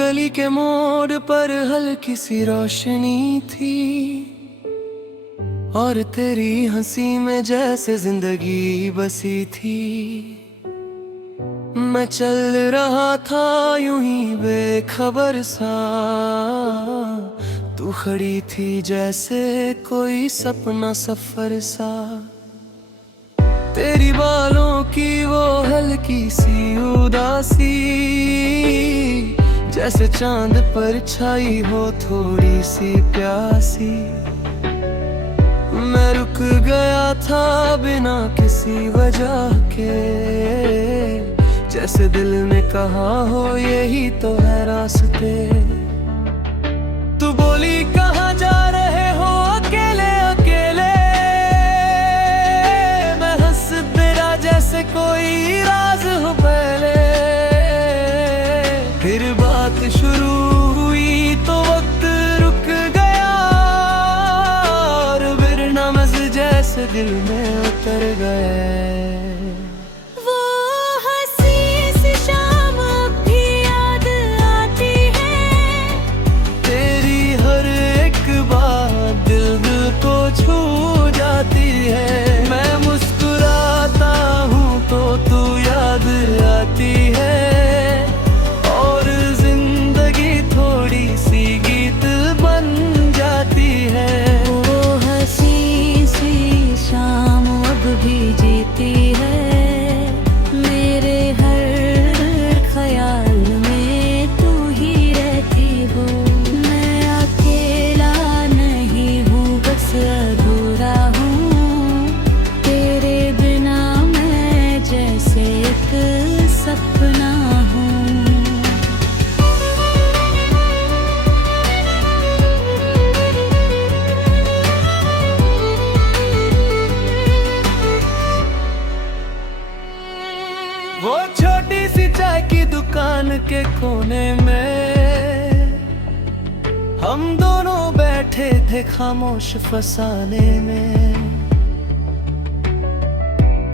गली के मोड़ पर हल्की सी रोशनी थी और तेरी हंसी में जैसे जिंदगी बसी थी। मैं चल रहा था यूं ही बेखबर सा, तू खड़ी थी जैसे कोई सपना सफर सा। तेरी बालों की वो हल्की सी उदासी जैसे चांद पर छाई हो थोड़ी सी प्यासी। मैं रुक गया था बिना किसी वजह के, जैसे दिल ने कहा हो यही तो है रास्ते। तू बोली कहाँ जा रहे हो अकेले अकेले, मैं हंस तेरा जैसे कोई राज हो पहले। फिर बात शुरू हुई तो वक्त रुक गया और फिर नमज़ जैसे दिल में उतर गए। मैं मुस्कुराता हूँ तो तू याद आती है और जिंदगी थोड़ी सी गीत बन जाती है। वो हंसी सी शाम अब भी जीती है मेरे हर ख्याल में तू ही रहती हो। मैं अकेला नहीं हूँ बस अधूरा हूँ, सपना हूँ। वो छोटी सी चाय की दुकान के कोने में हम दोनों बैठे थे खामोश फसाने में।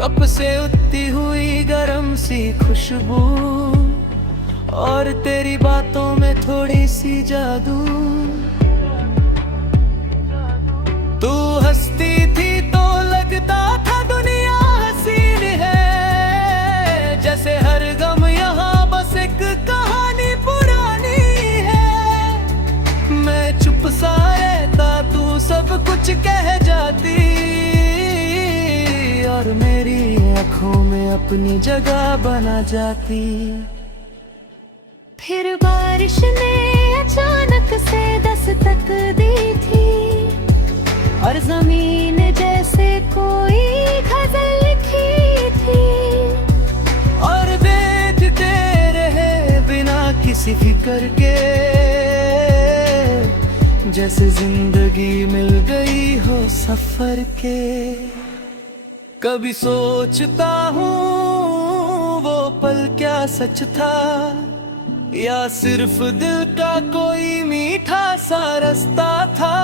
कप से उठती हुई गरम सी खुशबू और तेरी बातों में थोड़ी सी जादू। तू हंसती थी तो लगता था दुनिया हसीन है, जैसे हर गम यहाँ बस एक कहानी पुरानी है। मैं चुप सा रहता तू सब कुछ कह जाती और मेरी आँखों में अपनी जगह बना जाती। फिर बारिश ने अचानक से दस्तक दी थी और जमीन जैसे कोई गजल लिखी थी। और देखते रहे बिना किसी फिक्र के, जैसे जिंदगी मिल गई हो सफर के। कभी सोचता हूँ वो पल क्या सच था या सिर्फ दिल का कोई मीठा सा रास्ता था।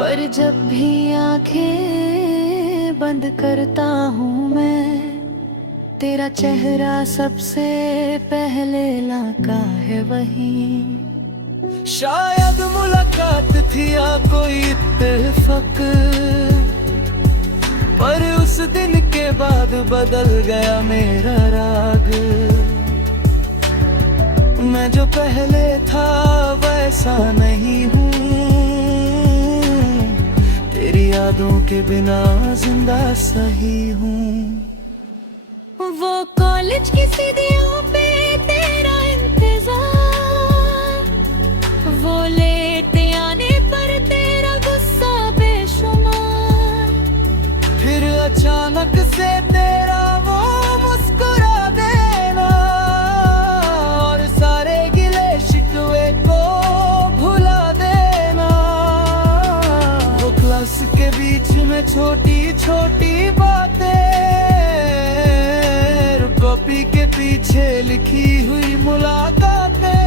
पर जब भी आंखें बंद करता हूँ मैं, तेरा चेहरा सबसे पहले लाका है वहीं। शायद मुलाकात थी या कोई इत्तेफाक, पर उस दिन के बाद बदल गया मेरा राग। मैं जो पहले था वैसा नहीं हूँ, तेरी यादों के बिना जिंदा सही हूँ। वो कॉलेज की सीढ़ियों पे तेरा इंतजार, वो लेट आने पर तेरा गुस्सा बेशुमार। फिर अचानक से तेरा वो मुस्कुरा देना और सारे गिले शिकवे को भुला देना। वो क्लास के बीच में छोटी छोटी बातें, कॉपी के पीछे लिखी हुई मुलाकातें।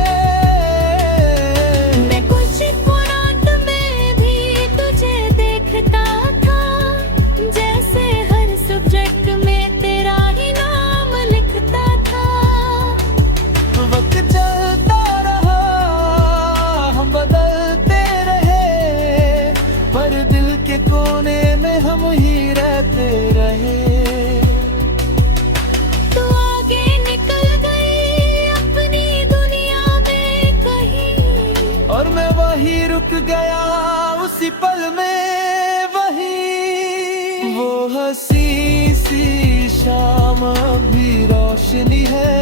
मैं कुछ रात में भी तुझे देखता था, जैसे हर सब्जेक्ट में तेरा ही नाम लिखता था। वक्त चलता मैं वही रुक गया, उसी पल में वही। वो हंसी सी शाम भी रोशनी है,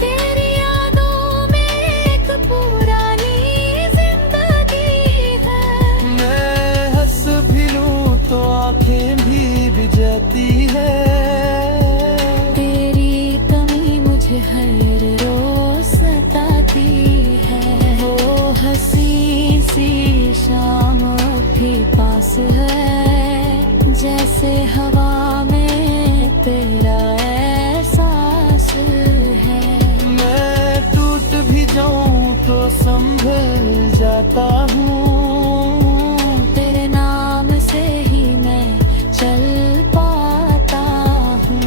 तेरी यादों में एक पुरानी जिंदगी है। मैं हंस भी लूं तो आंखें भी भिजती है। तेरी कमी मुझे हर रोज सताती है। वो हंसी सी शाम भी पास है, जैसे हवा में तेरा एहसास है। मैं टूट भी जाऊं तो संभल जाता हूँ, तेरे नाम से ही मैं चल पाता हूँ।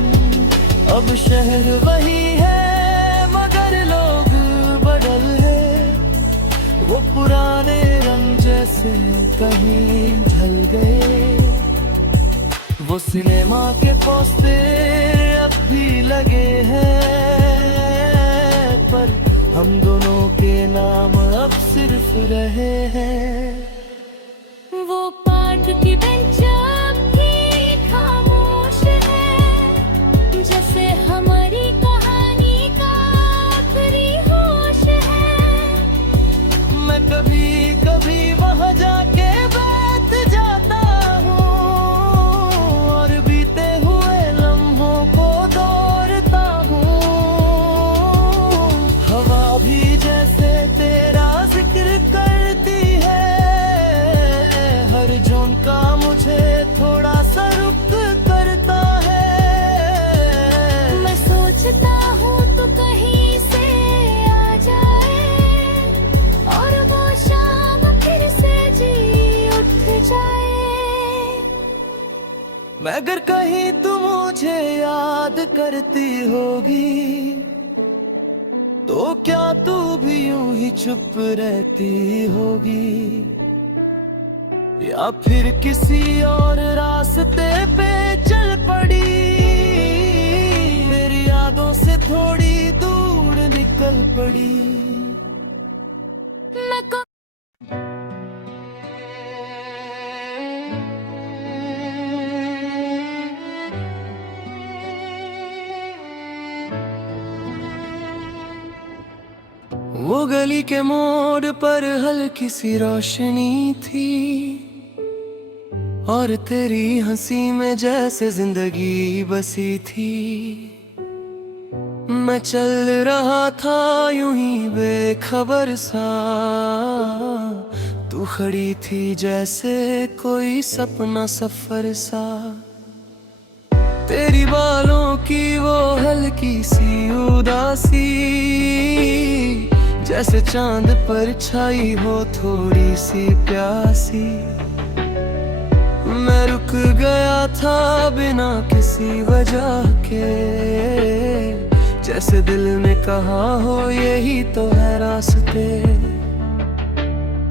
अब शहर वही है मगर लोग बदल है, वो पुराने रंग जैसे कहीं ढल गए। वो सिनेमा के पोस्टर अब भी लगे हैं, पर हम दोनों के नाम अब सिर्फ रहे हैं। वो पार्क की बेंच अब भी खामोश है, जैसे हमारी कहानी का आखिरी होश है। मैं कभी कभी वहाँ जाके बैठ जाता हूँ, और बीते हुए लम्हों को दौड़ता हूँ। हवा भी जैसे तेरा जिक्र करती है, हर झोंका मुझे थोड़ा सा रुक करता है। मैं सोचता हूँ तो कहीं से आ जाए, और वो शाम फिर से जी उठ जाए। मगर कहीं तू मुझे याद करती होगी, तो क्या तू भी यूं ही चुप रहती होगी, या फिर किसी और रास्ते पे चल पड़ी, मेरी यादों से थोड़ी दूर निकल पड़ी। मैं को वो गली के मोड़ पर हल्की सी रोशनी थी, और तेरी हंसी में जैसे जिंदगी बसी थी। मैं चल रहा था यूं ही बेखबर सा, तू खड़ी थी जैसे कोई सपना सफर सा। तेरी बालों की वो हल्की सी उदासी, जैसे चांद पर छाई हो थोड़ी सी प्यासी। मैं रुक गया था बिना किसी वजह के, जैसे दिल ने कहा हो यही तो है रास्ते।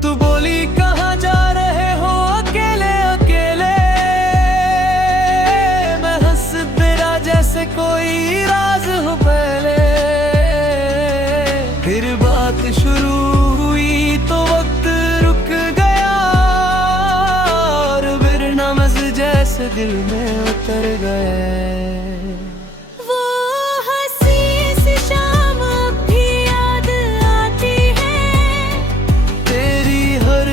तू बोली कहाँ जा रहे हो अकेले अकेले, मैं हंस तेरा जैसे कोई राज हो पहले। फिर बात शुरू हुई तो वक्त रुक गया, और फिर नमज़ जैसे दिल में उतर गए। वो हंसी सी शाम भी याद आती है, तेरी हर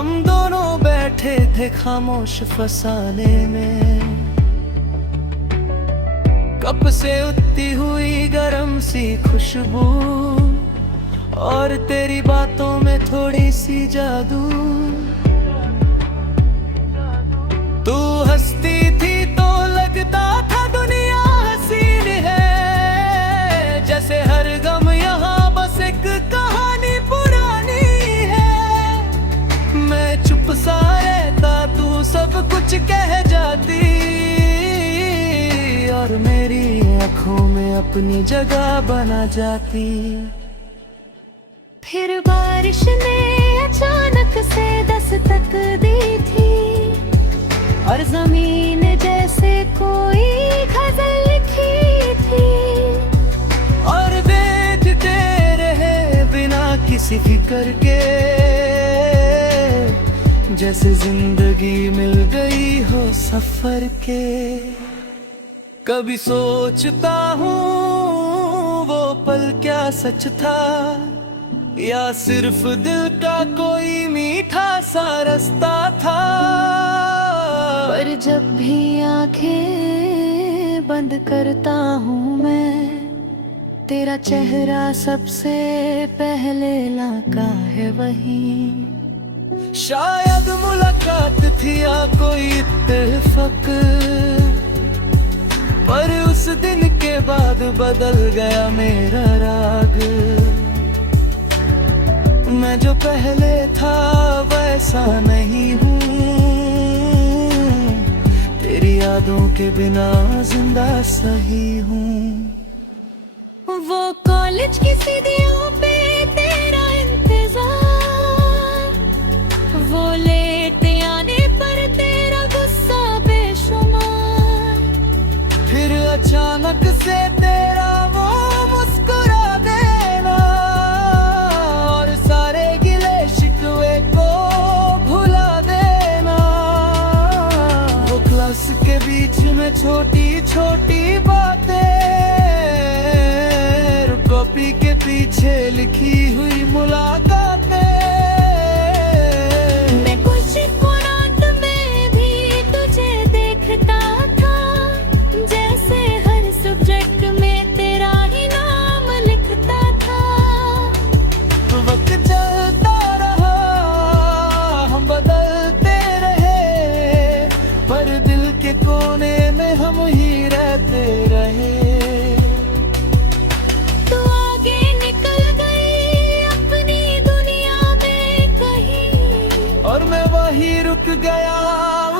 हम दोनों बैठे थे खामोश फसाने में, कप से उठती हुई गरम सी खुशबू, और तेरी बातों में थोड़ी सी जादू। तू हंसती थी तो लगता था दुनिया हसीन है, जैसे हर गम यहाँ बस एक कहानी पुरानी है। मैं चुप सा रहता, तू सब कुछ कह जाती, और मेरी आँखों में अपनी जगह बना जाती। फिर बारिश ने अचानक से दस्तक दी थी, और जमीन जैसे कोई गजल लिखी थी। और देखते रहे बिना किसी फिक्र के, जैसे जिंदगी मिल गई हो सफर के। कभी सोचता हूँ वो पल क्या सच था, या सिर्फ दिल का कोई मीठा सा रास्ता था। पर जब भी आंखें बंद करता हूँ मैं, तेरा चेहरा सबसे पहले लाका है वहीं। शायद मुलाकात थी या कोई इत्तेफाक, पर उस दिन के बाद बदल गया मेरा राग। मैं जो पहले था वैसा नहीं हूँ, तेरी यादों के बिना जिंदा सही हूँ। वो कॉलेज की सीढ़ियों पे तेरा इंतजार, वो लेट आने पर तेरा गुस्सा बेशुमार। फिर अचानक से तेरा वो मुस्कुरा देना, और सारे गिले शिकवे को भुला देना। वो क्लास के बीच में छोटी छोटी बातें, कॉपी के पीछे लिखी हुई मुलाकातें। मैं कुछ कुरान में भी तुझे देखता था, जैसे हर सब्जेक्ट में तेरा ही नाम लिखता था। वक्त चलता रहा, हम बदलते रहे, पर दिल के कोने में हम ही रहते रहे। तू आगे निकल गई अपनी दुनिया में कहीं, और मैं वही रुक गया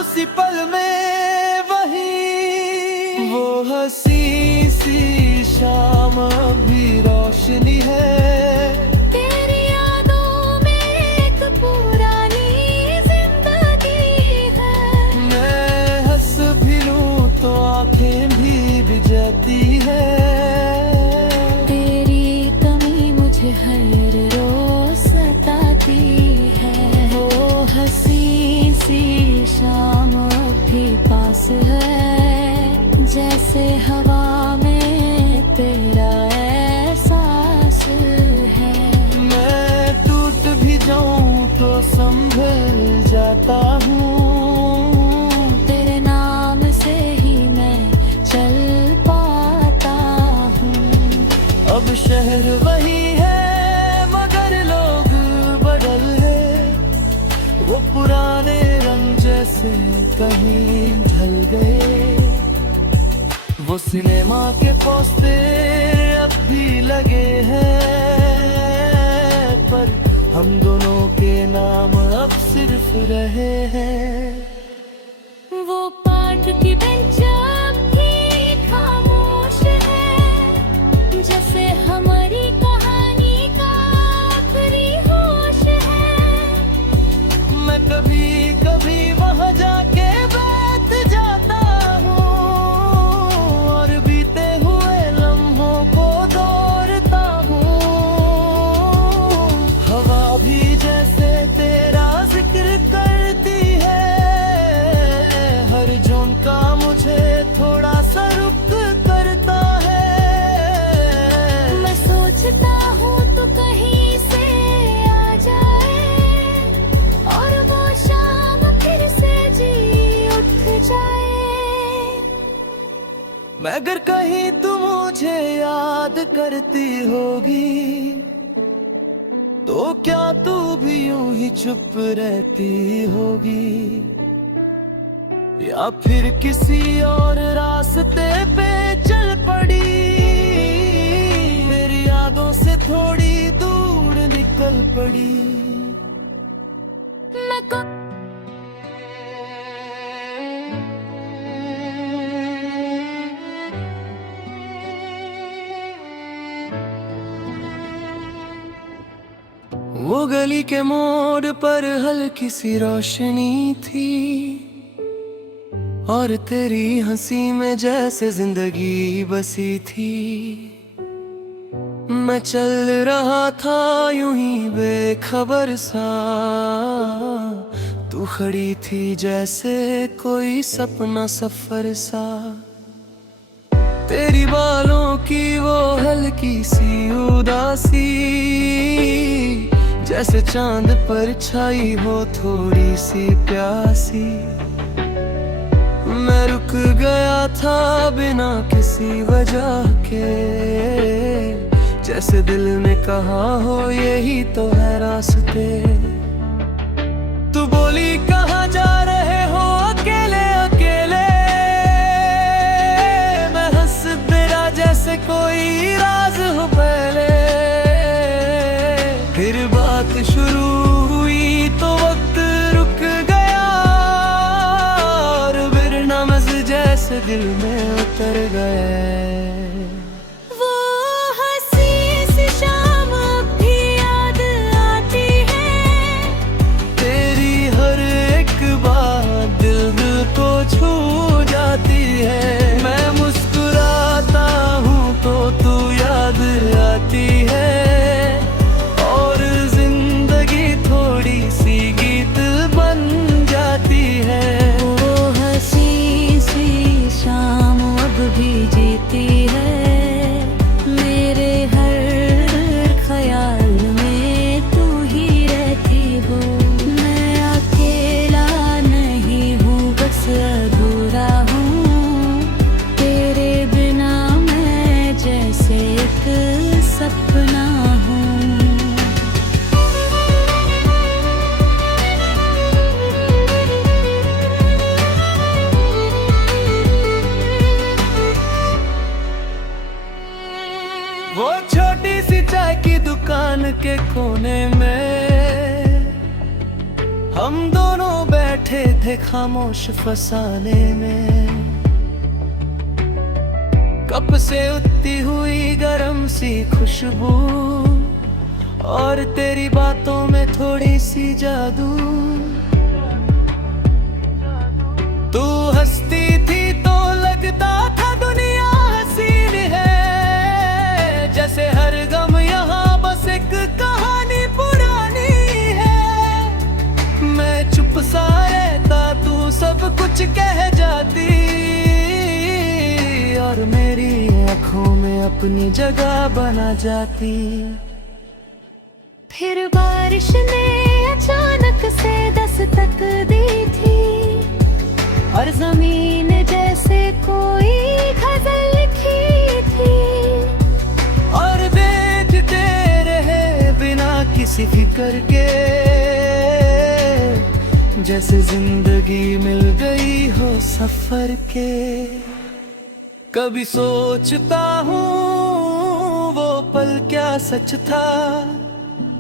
उसी पल में वही। वो हंसी सी शाम अभी रोशनी है, तेरी यादों में एक पुरानी जिंदगी है। मैं हंस भी लूं तो आंखें भी भिजती है। तेरी कमी मुझे हर रोज सताती है। वो हंसी सी शाम भी पास है, जैसे हवा में तेरा एहसास है। मैं टूट भी जाऊं तो संभल जाता हूँ, तेरे नाम से ही मैं चल पाता हूँ। अब शहर वही है मगर लोग बदल है, वो पुराने रंग जैसे कहीं ढल गए। वो सिनेमा के पोस्टर अब भी लगे हैं, पर हम दोनों के नाम अब सिर्फ रहे हैं। वो पाठ की बेंच अब भी खामोश है, जैसे हमारी कहानी का आखिरी होश है। मैं कभी कभी वहाँ जाके बैठ जाता हूँ, और बीते हुए लम्हों को दौड़ता हूँ। हवा भी जैसे तेरा जिक्र करती है, हर जोन का मुझे थोड़ा सा रुक करता है। मैं सोचता हूँ तो कहीं से आ जाए, और वो अगर कहीं तू मुझे याद करती होगी तो क्या तू भी यूं ही चुप रहती होगी, या फिर किसी और रास्ते पे चल पड़ी, मेरी यादों से थोड़ी दूर निकल पड़ी। मैं को वो गली के मोड़ पर हल्की सी रोशनी थी, और तेरी हंसी में जैसे जिंदगी बसी थी। मैं चल रहा था यूं ही बेखबर सा, तू खड़ी थी जैसे कोई सपना सफर सा। तेरी बालों की वो हल्की सी उदासी जैसे चांद पर छाई हो थोड़ी सी प्यासी। मैं रुक गया था बिना किसी वजह के, जैसे दिल ने कहा हो यही तो है रास्ते। तू बोली कहाँ जा रहे हो अकेले अकेले, मैं हंस तेरा जैसे कोई राज हो पहले। फिर बात शुरू हुई तो वक्त रुक गया, और फिर नमज़ जैसे दिल में उतर गए। वो हंसी सी शाम अब भी याद आती है, तेरी हर एक बात दिल को छू जाती है। मैं मुस्कुराता हूँ तो तू याद आती है, और जिंदगी थोड़ी सी गीत बन जाती है। वो हंसी सी शाम अब भी जीती है, मेरे हर ख्याल में तू ही रहती हो। मैं अकेला नहीं हूँ बस अधूरा हूँ, तेरे बिना मैं जैसे एक सपना हूँ। वो छोटी सी चाय की दुकान के कोने में हम दोनों बैठे थे खामोश फसाने में। कप से उठती हुई गरम सी खुशबू, और तेरी बातों में थोड़ी सी जादू। तू हंसती थी तो लगता था दुनिया हसीन है, जैसे हर गम यहाँ बस एक कहानी पुरानी है। मैं चुप सा रहता तू सब कुछ कह जाती, और मेरी आँखों में अपनी जगह बना जाती। फिर बारिश ने अचानक से दस्तक दी थी, और जमीन जैसे कोई गजल लिखी थी। और देखते रहे बिना किसी फिक्र के, जैसे जिंदगी मिल गई हो सफर के। कभी सोचता हूँ वो पल क्या सच था,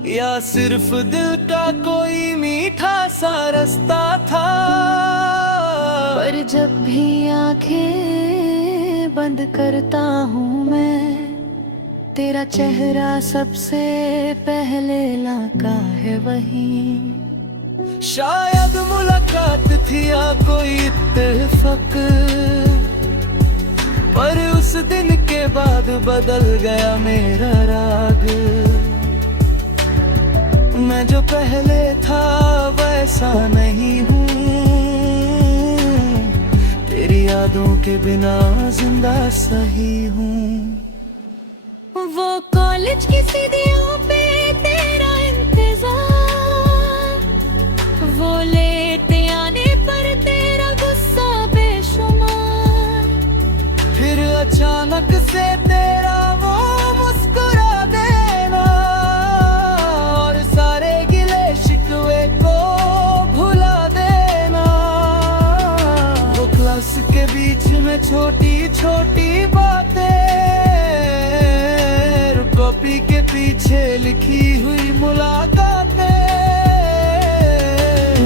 या सिर्फ दिल का कोई मीठा सा रास्ता था। पर जब भी आंखें बंद करता हूँ मैं, तेरा चेहरा सबसे पहले लाका है वहीं। शायद मुलाकात थी या कोई इत्तेफाक, पर उस दिन के बाद बदल गया मेरा राग। मैं जो पहले था वैसा नहीं हूँ, तेरी यादों के बिना जिंदा सही हूँ। वो कॉलेज की सीढ़ियों पे तेरा इंतजार, वो लेट आने पर तेरा गुस्सा बेशुमार। फिर आंख से तेरा वो मुस्कुरा देना, और सारे गिले शिकवे को भुला देना। वो क्लास के बीच में छोटी छोटी बातें, कॉपी के पीछे लिखी हुई मुलाकातें।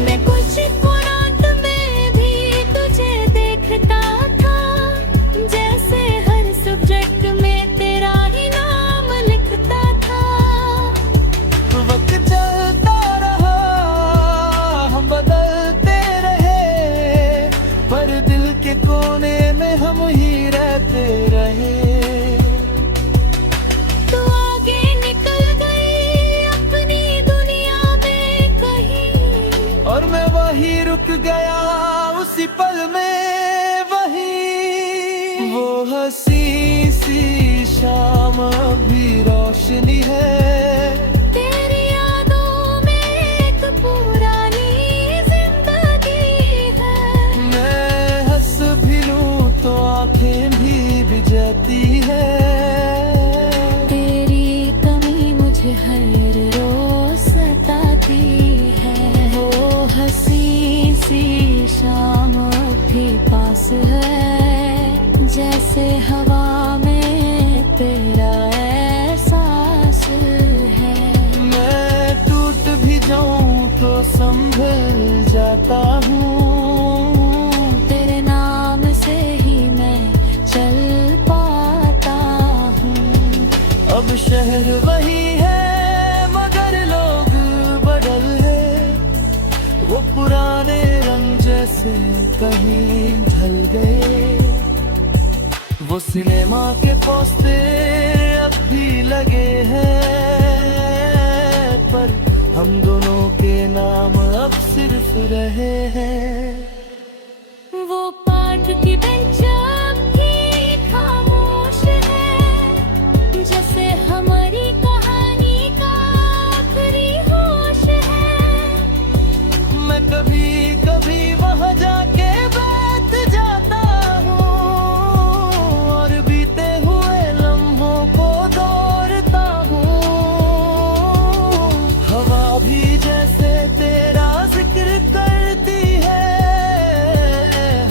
मैं कुछ रात में भी तुझे देखता था, जैसे हर सब्जेक्ट में तेरा ही नाम लिखता था। वक्त चलता रहा, हम बदलते रहे, पर दिल के कोने में हम ही रहते रहे। तू आगे निकल गई अपनी दुनिया में कहीं, और मैं वही रुक गया उसी पल में वही। वो हंसी सी शाम भी रोशनी है, तेरी यादों में एक पुरानी जिंदगी है। मैं हंस भी लूं तो आंखें भी भिजती है। तेरी कमी मुझे हर रोज सताती है। वो हंसी सी शाम भी पास है, जैसे हवा में तेरा एहसास है। मैं टूट भी जाऊं तो संभल जाता हूँ, तेरे नाम से ही मैं चल पाता हूँ। अब शहर वही है मगर लोग बदल है, वो पुराने रंग जैसे कहीं ढल गए। वो सिनेमा के पोस्टर अब भी लगे हैं, पर हम दोनों के नाम अब सिर्फ रहे हैं। वो पाठ की बेंच अब भी खामोश है, जैसे हमारी कहानी का आखिरी होश है। मैं कभी कभी वहाँ जाके बैठ जाता हूँ, और बीते हुए लम्हों को दौड़ता हूँ। हवा भी जैसे तेरा जिक्र करती है,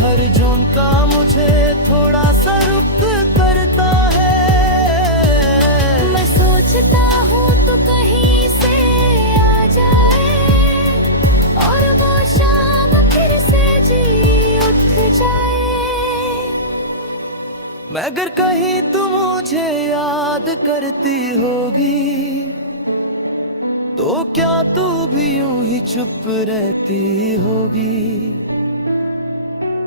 हर झोंका मुझे थोड़ा सा रुक करता है। मैं सोचता हूँ तो कहीं से आ जाए, और वो शाम फिर से जी उठ जाए। मगर कहीं तू मुझे याद करती होगी, तो क्या तू भी यूं ही चुप रहती होगी,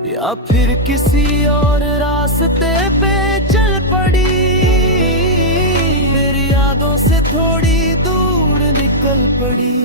या फिर किसी और रास्ते पे चल पड़ी, मेरी यादों से थोड़ी दूर निकल पड़ी।